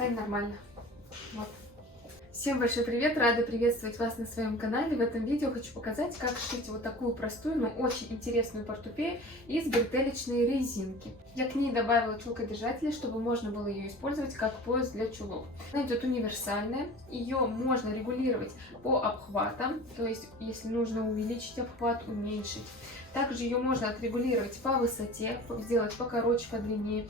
стань нормально. Вот. Всем большой привет! Рада приветствовать вас на своем канале. В этом видео хочу показать, как сшить вот такую простую, но очень интересную портупею из бретелечной резинки. Я к ней добавила чулкодержатель, чтобы можно было ее использовать как пояс для чулок. Она идет универсальная, ее можно регулировать по обхватам, то есть если нужно увеличить обхват, уменьшить. Также ее можно отрегулировать по высоте, сделать покороче, подлиннее.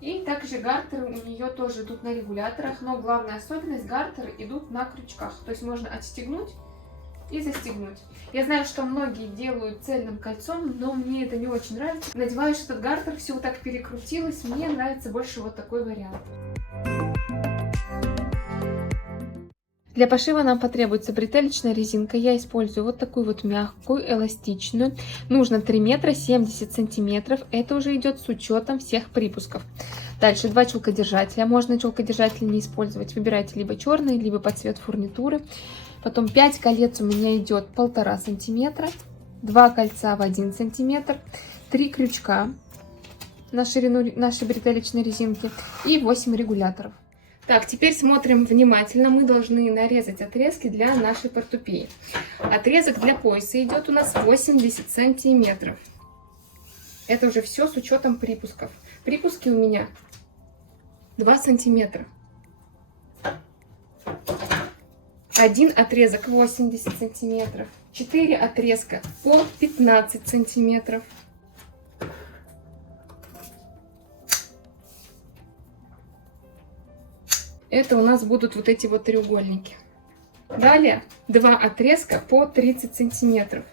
И также гартеры у нее тоже идут на регуляторах, но главная особенность — гартеры идут на крючках. То есть можно отстегнуть и застегнуть. Я знаю, что многие делают цельным кольцом, но мне это не очень нравится. Надеваешь этот гартер, все вот так перекрутилось, мне нравится больше вот такой вариант. Для пошива нам потребуется бретелечная резинка. Я использую вот такую вот мягкую, эластичную. Нужно 3 метра 70 сантиметров. Это уже идет с учетом всех припусков. Дальше 2 чулкодержателя. Можно чулкодержатель не использовать. Выбирайте либо черный, либо под цвет фурнитуры. Потом 5 колец у меня идет 1,5 сантиметра. 2 кольца в 1 сантиметр. 3 крючка на ширину нашей бретелечной резинки. И 8 регуляторов. Так, теперь смотрим внимательно. Мы должны нарезать отрезки для нашей портупеи. Отрезок для пояса идет у нас 80 сантиметров. Это уже все с учетом припусков. Припуски у меня 2 сантиметра. Один отрезок 80 сантиметров. 4 отрезка по 15 сантиметров. Это у нас будут вот эти вот треугольники. Далее 2 отрезка по 30 сантиметров.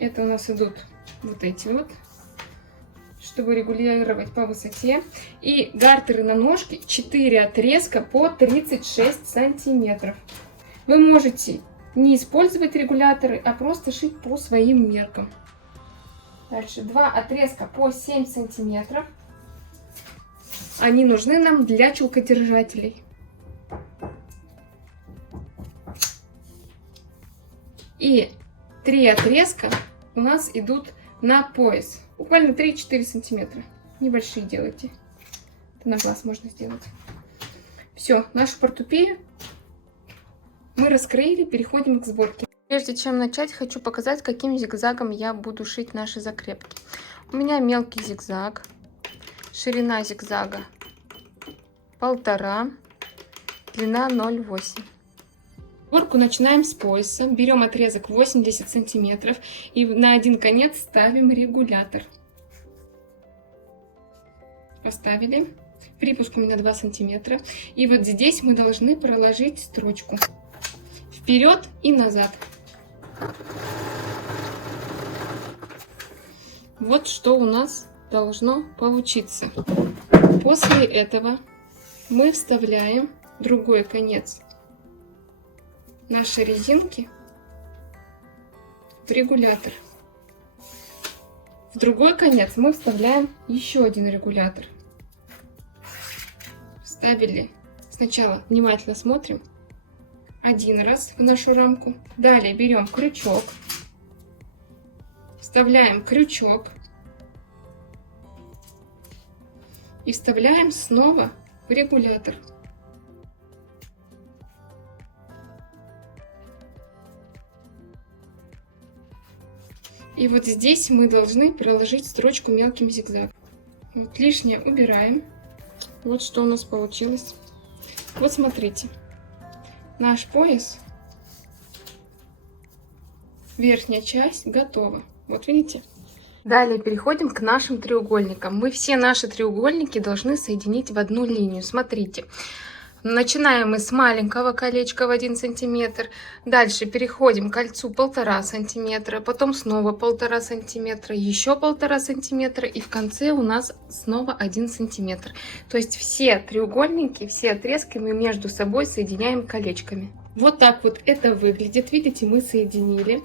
Это у нас идут вот эти вот, чтобы регулировать по высоте. И гартеры на ножки 4 отрезка по 36 сантиметров. Вы можете не использовать регуляторы, а просто шить по своим меркам. Дальше 2 отрезка по 7 сантиметров. Они нужны нам для чулкодержателей. И 3 отрезка у нас идут на пояс. Буквально 3-4 сантиметра. Небольшие делайте. Это на глаз можно сделать. Все, нашу портупею мы раскроили, переходим к сборке. Прежде чем начать, хочу показать, каким зигзагом я буду шить наши закрепки. У меня мелкий зигзаг. Ширина зигзага 1,5, длина 0,8. Сборку начинаем с пояса. Берем отрезок 80 сантиметров и на один конец ставим регулятор. Поставили. Припуск у меня 2 сантиметра. И вот здесь мы должны проложить строчку вперед и назад. Вот что у нас должно получиться. После этого мы вставляем другой конец нашей резинки в регулятор. В другой конец мы вставляем еще один регулятор. Вставили. Сначала внимательно смотрим. Один раз в нашу рамку. Далее берем крючок. Вставляем крючок. И вставляем снова в регулятор. И вот здесь мы должны проложить строчку мелким зигзагом. Вот лишнее убираем. Вот что у нас получилось. Вот смотрите. Наш пояс, верхняя часть готова. Вот видите? Далее переходим к нашим треугольникам. Мы все наши треугольники должны соединить в одну линию. Смотрите. Начинаем мы с маленького колечка в 1 сантиметр. Дальше переходим к кольцу 1,5 сантиметра. Потом снова 1,5 сантиметра. Еще 1,5 сантиметра. И в конце у нас снова 1 сантиметр. То есть все треугольники, все отрезки мы между собой соединяем колечками. Вот так вот это выглядит. Видите, мы соединили.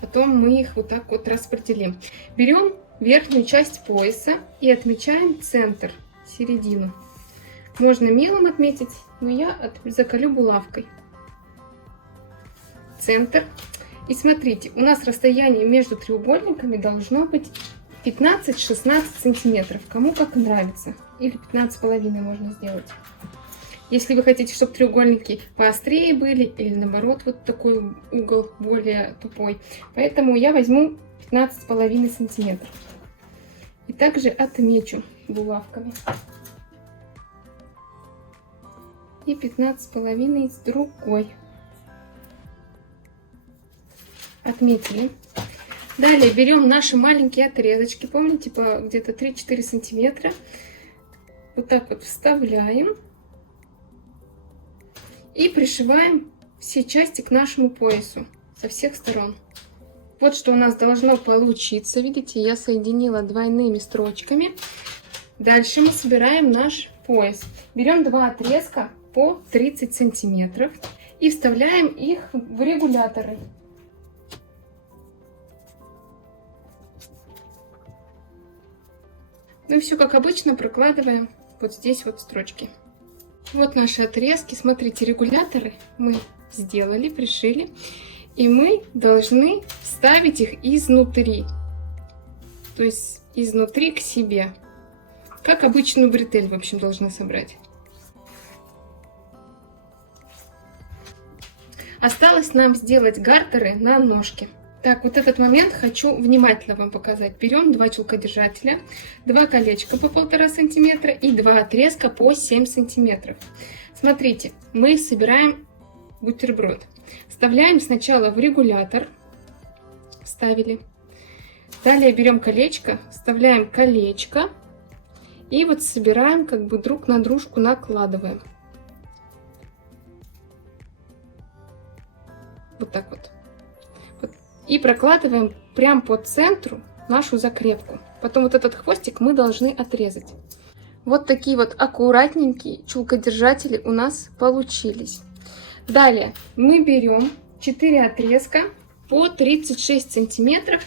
Потом мы их вот так вот распределим. Берем верхнюю часть пояса и отмечаем центр, середину. Можно мелом отметить, но я заколю булавкой. Центр. И смотрите, у нас расстояние между треугольниками должно быть 15-16 сантиметров, кому как нравится. Или 15,5 можно сделать. Если вы хотите, чтобы треугольники поострее были, или наоборот, вот такой угол более тупой. Поэтому я возьму 15,5 сантиметров. И также отмечу булавками. И 15,5 с другой. Отметили. Далее берем наши маленькие отрезочки, помните, по где-то 3-4 сантиметра. Вот так вот вставляем. И пришиваем все части к нашему поясу со всех сторон. Вот что у нас должно получиться. Видите, я соединила двойными строчками. Дальше мы собираем наш пояс. Берем два отрезка по 30 сантиметров и вставляем их в регуляторы. Ну и все как обычно прокладываем вот здесь вот строчки. Вот наши отрезки. Смотрите, регуляторы мы сделали, пришили. И мы должны вставить их изнутри. То есть изнутри к себе. Как обычную бретель, в общем, должны собрать. Осталось нам сделать гартеры на ножке. Так, вот этот момент хочу внимательно вам показать. Берем два чулкодержателя, два колечка по 1,5 сантиметра и два отрезка по 7 сантиметров. Смотрите, мы собираем бутерброд. Вставляем сначала в регулятор. Вставили. Далее берем колечко, вставляем колечко. И вот собираем, как бы друг на дружку накладываем. Вот так вот. И прокладываем прям по центру нашу закрепку. Потом вот этот хвостик мы должны отрезать. Вот такие вот аккуратненькие чулкодержатели у нас получились. Далее мы берем 4 отрезка по 36 сантиметров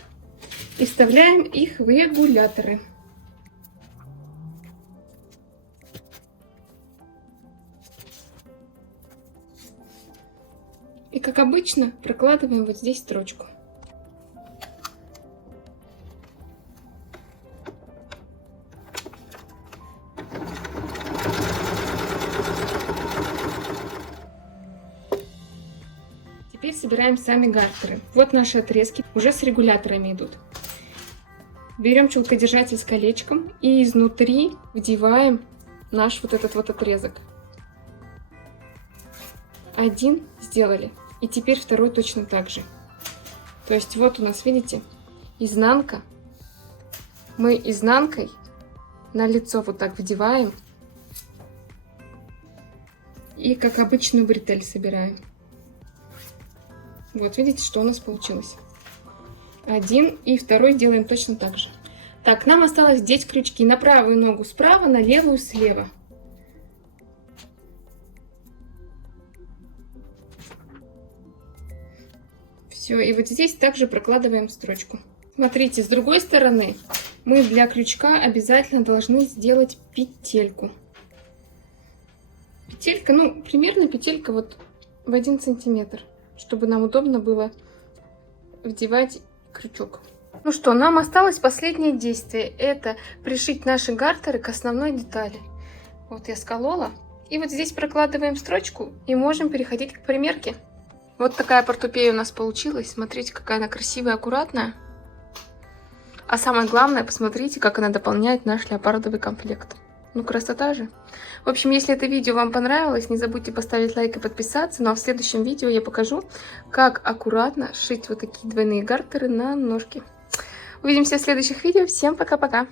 и вставляем их в регуляторы. И как обычно прокладываем вот здесь строчку. Теперь собираем сами гартеры. Вот наши отрезки уже с регуляторами идут. Берем чулкодержатель с колечком и изнутри вдеваем наш вот этот вот отрезок. Один сделали. И теперь второй точно так же. То есть вот у нас, видите, изнанка. Мы изнанкой на лицо вот так вдеваем. И как обычную бретель собираем. Вот, видите, что у нас получилось. Один и второй делаем точно так же. Так, нам осталось здесь крючки на правую ногу справа, на левую слева. Все, и вот здесь также прокладываем строчку. Смотрите, с другой стороны мы для крючка обязательно должны сделать петельку. Петелька, ну, примерно петелька вот в 1 сантиметр, чтобы нам удобно было вдевать крючок. Ну что, нам осталось последнее действие. Это пришить наши гартеры к основной детали. Вот я сколола. И вот здесь прокладываем строчку и можем переходить к примерке. Вот такая портупея у нас получилась. Смотрите, какая она красивая, аккуратная. А самое главное, посмотрите, как она дополняет наш леопардовый комплект. Ну, красота же. В общем, если это видео вам понравилось, не забудьте поставить лайк и подписаться. Ну а в следующем видео я покажу, как аккуратно шить вот такие двойные гартеры на ножки. Увидимся в следующих видео. Всем пока-пока!